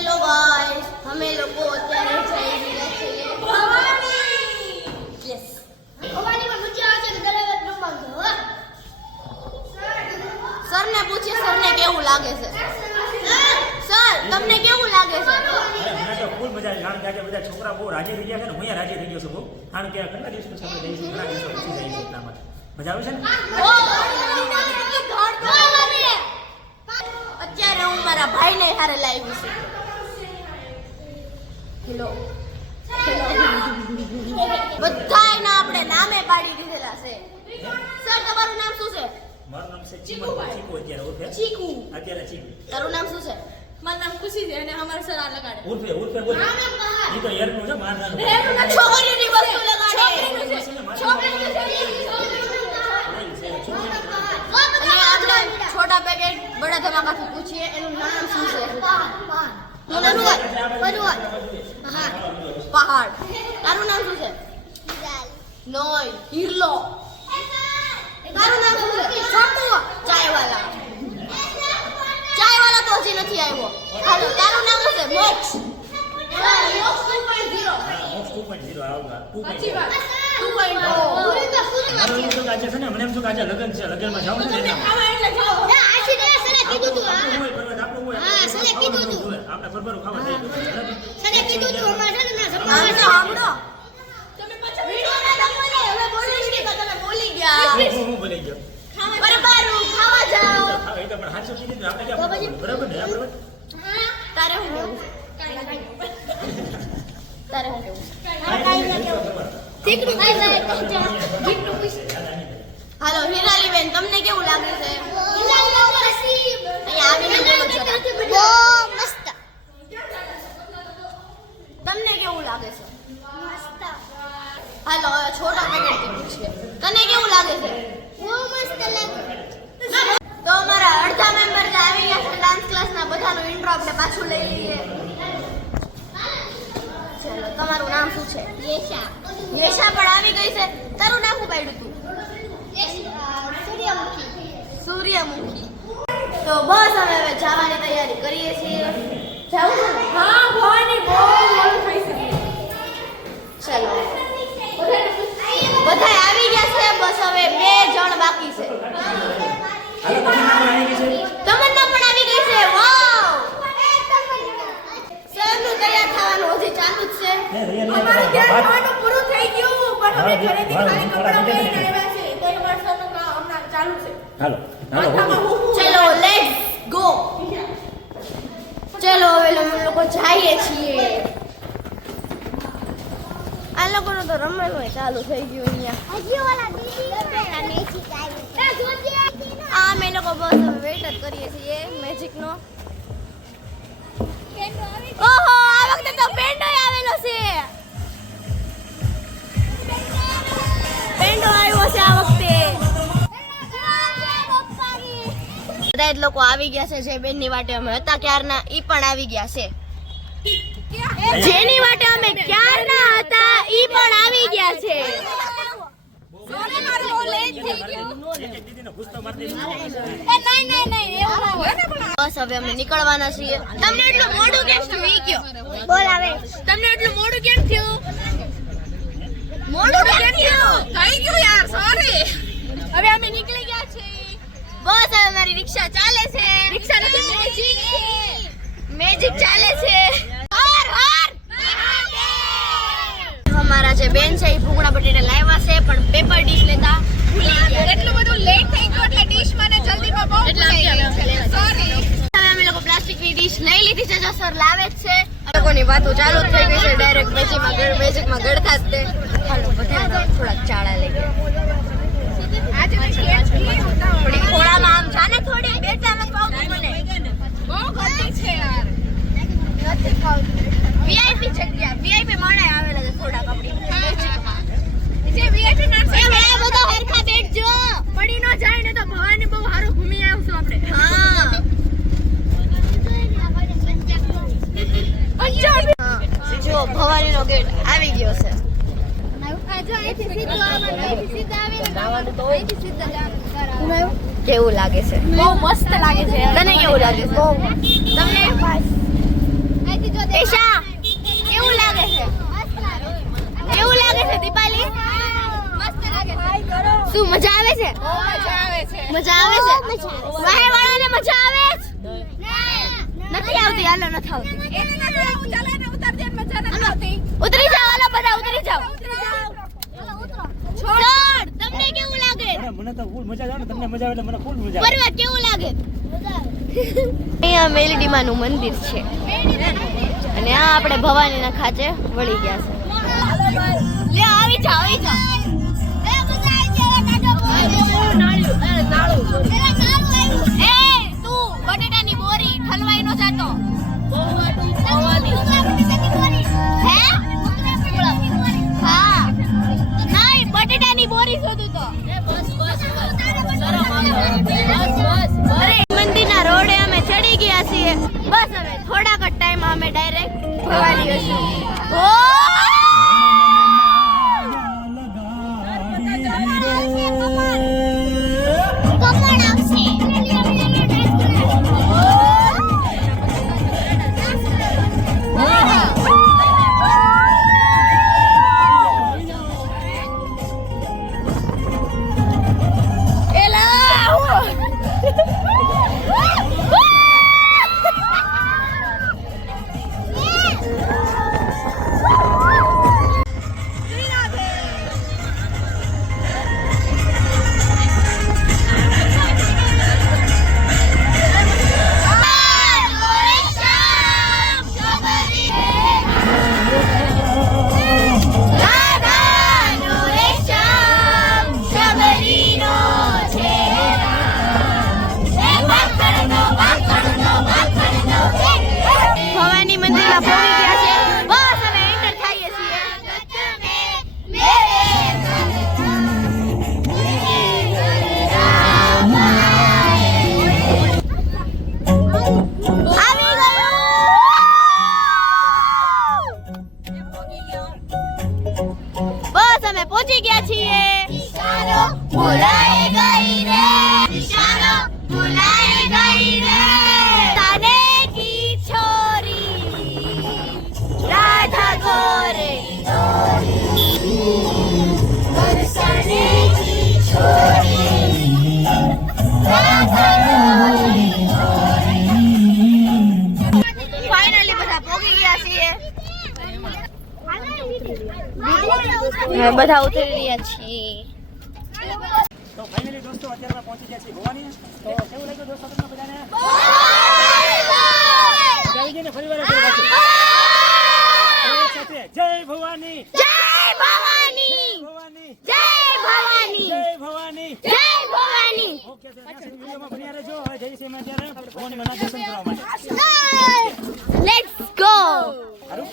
Hello guys, અમે લોકો અત્યારે જઈ રહ્યા છીએ ભવાની. યસ, ભવાનીમાં મજા આવે છે. ઘરે રમવાનું હો. સરને પૂછીએ, સરને કેવું લાગે છે? સર, તમને કેવું લાગે છે? મને તો ફૂલ મજા આવી. કારણ કે બધા છોકરા બહુ રાજી થઈ ગયા છે ને, હું રાજી થઈ ગયો છું બહુ. કારણ કે કેટલા દિવસ પછી આપણે જઈશું, ઘણા દિવસો પછી જઈશું એટલા માટે મજા આવે છે ને. અત્યારે હું મારા ભાઈને હારે લાવી છું. હેલો, બધાયના આપણે નામે પાડી દીધેલા છે. સર, તમારું નામ શું છે? મારું નામ છે ચીકુ. અત્યારે ઉર્ફે ચીકુ. અત્યારે ચીકુ. તારું નામ શું છે? મારું નામ ખુશી છે અને અમારા સર આ લગાડે. ઉર્ફે બોલ. ઈ તો યરનું છે માર નામ. છોકરીઓની વસ્તુ લગાડે. છોકરીનું છે. અને આપણે છોટા પેકેટ બડા ધમાકાથી પૂછીએ એનું નામ શું છે? પહાડ. તારું નામ શું છે? નોય હિરલો. તારું નામ શું છે? છોટુ. ચાયવાલા તો હજી નથી આવ્યો. હાલો, તારું નામ શું છે? મોક્ષ. મોક્ષ 2.0. મોક્ષ 2.0 આવવા 2.0. મને મને એમ આજે છે ને, મને એમ કે આજે લગન છે, લગનમાં જાવ ને એના આપણે બરબરું ખાવા જઈએ. બોલી ગયા. હું બોલી ગયો. બરબરું ખાવા જાઓ. એ તો પણ હાચું કીધું આપણે ક્યાં બરાબર ને બરાબર. તારે શું કેવું? તારે શું કેવું? હાલો હિરાલી બેન, તમને કેવું લાગે છે? અહીંયા આવીને બોલો જરા. તમને કેવું લાગે છે? હાલો હવે છોટા પેકેટથી પૂછીએ, તને કેવું લાગે છે? તો અમારા અડધા મેમ્બર જે આવી ગયા છે ડાન્સ ક્લાસના, બધાનું ઇન્ટ્રો આપણે પાછું લઈ લઈએ. ચાલો, તમારું નામ શું છે? યેશા પણ આવી ગઈ છે. તારું નામ શું પાડ્યું તું? સૂર્યમુખી. તો બસ હવે જવાની તૈયારી કરીએ છીએ. જાવું છે ને? હા, ભવાની બહુ મોડું થઈ છે. ચાલો, બધા આવી ગયા છે. બસ હવે 2 જણ બાકી છે. તમન્ના પણ આવી ગઈ છે. વાવ! સરનું તૈયાર થવાનું હજી ચાલુ જ છે. અમારે ત્યાં ખાવાનું પૂરું થઈ ગયું પણ હવે ઘરેથી ખાલી કપડાં પહેરીને આવ્યા છે. તો એ વર્ષનું કામ હમણાં ચાલુ છે. હાલો ચલો લેટ્સ ગો. ચલો હવે અમે લોકો જઈએ છીએ. આ લોકોનું તો રમવાનું ચાલુ થઈ ગયું અહીંયા. આ અમે લોકો બસ હવે વેઇટ જ કરીએ છીએ મેજિકનો. ઓહો, આ વખતે તો પેન્ડો આવેલો છે. પેન્ડો આવ્યો છે આ વખતે. બધા જ લોકો આવી ગયા છે. જે બેનની વાટે અમે હતા ક્યારના, ઈ પણ આવી ગયા છે. જેની વાટે અમે ક્યારના હતા ઈ પણ આવી ગયા છે. બસ હવે અમે નીકળવાના છીએ. તમને એટલું મોડું કેમ થયું? ઈ કયો. બોલ આવે. તમને એટલું મોડું કેમ થયું? મોડું કેમ થયું? થઈ ગયું યાર, સોરી. હવે અમે નીકળી ગયા છે. બસ હવે મારી રિક્ષા ચાલે છે. રિક્ષા નથી, મેજિક. મેજિક ચાલે છે. હર હર અમારા જે બેન છે એ ભૂંગળા બટેટા લાવ્યા છે, પણ પેપર ડીશ લેતા ભૂલી ગયા. એટલું બધું લેટ થઈ ગયું એટલે ડીશ મને જલ્દીમાં બહુ ભૂલાઈ ગઈ છે. સોરી. હવે અમે લોકો પ્લાસ્ટિકની ડીશ નહીં લીધી છે. જો સર લાવે જ છે. લોકોની વાતો ચાલુ જ થઈ ગઈ છે. ડાયરેક્ટ મેજિકમાં ગળતા જ તે. હાલો બધા થોડાક ચાળા લઈ ગયા. આજે તો કેટ ફ્રી હોતા હોય. થોડી ખોળામાં આમ જાને થોડી બેટામાં પાવતું મને. બહુ ગંદી છે યાર. નથી ખાવતું. વીઆઈપી જગ્યા, વીઆઈપી માણે આવેલા છે થોડા કપડી મેજિકમાં. જે વીઆઈપી માણસો એ ભાઈ બધા હરખા બેઠજો. પડી ન જાય ને તો ભવાની બહુ સારું ઘૂમી આવશું આપણે. હા. જો ભવાનીનો ગેટ આવી ગયો છે. કેવું લાગે છે? બહુ મસ્ત લાગે છે. તને કેવું લાગે છે? તમને હાલો નથી આવતી ઉતરી જાઓ હાલો બધા ઉતરી જાઓ છોડ તમને કેવું લાગે અરે મને તો ફૂલ મજા આવે ને, તમને મજા આવે એટલે મને ફૂલ મજા આવે. પર્વત કેવું લાગે અહીંયા મેલડી માનું મંદિર છે અને આ આપણે ભવાનીના ખાચે વળી ગયા છે લે આવી જાઓ એ તું બટેટાની બોરી ઠલવાઈ નો જાતો હે હા નહીં બટેટાની બોરી શોધું તો અરે મંદિરના રોડે અમે ચડી ગયા છીએ બસ હવે થોડાક જ ટાઈમમાં અમે ડાયરેક્ટ ભવાની હશું ભવાની મંદિરમાં પહોંચી ગયા છે બસ હવે એન્ટર થઈએ છીએ આવી ગયું બસ અમે પહોંચી ગયા છીએ ઈશારો ભૂલાઈ ગઈ રે ઈશારો ભૂલાઈ ગઈ રે તાને કી છોરી રાધા ગોરે બરસાને કી છોરી ફાઇનલી બધા પહોંચી ગયા છીએ હવે બધા ઉતરી રહ્યા છીએ તો ફાઇનલી દોસ્તો અત્યારે આપણે પહોંચી ગયા છીએ ભવાની. તો કેવું લાગ્યું દોસ્તો તમને બધાને? આવી જઈને ફરીવાર એક સાથે જય ભવાની, જય ભવાની ભવાની, જય ભવાની જય ભવાની. જય ભવાની ઓકે તો ત્યાં સુધી વિડીયોમાં બન્યા રહેજો. હવે જઈએ છીએ અમે અત્યારે ભવાની માના દર્શન કરવા માટે. લેટ્સ ગો સારું?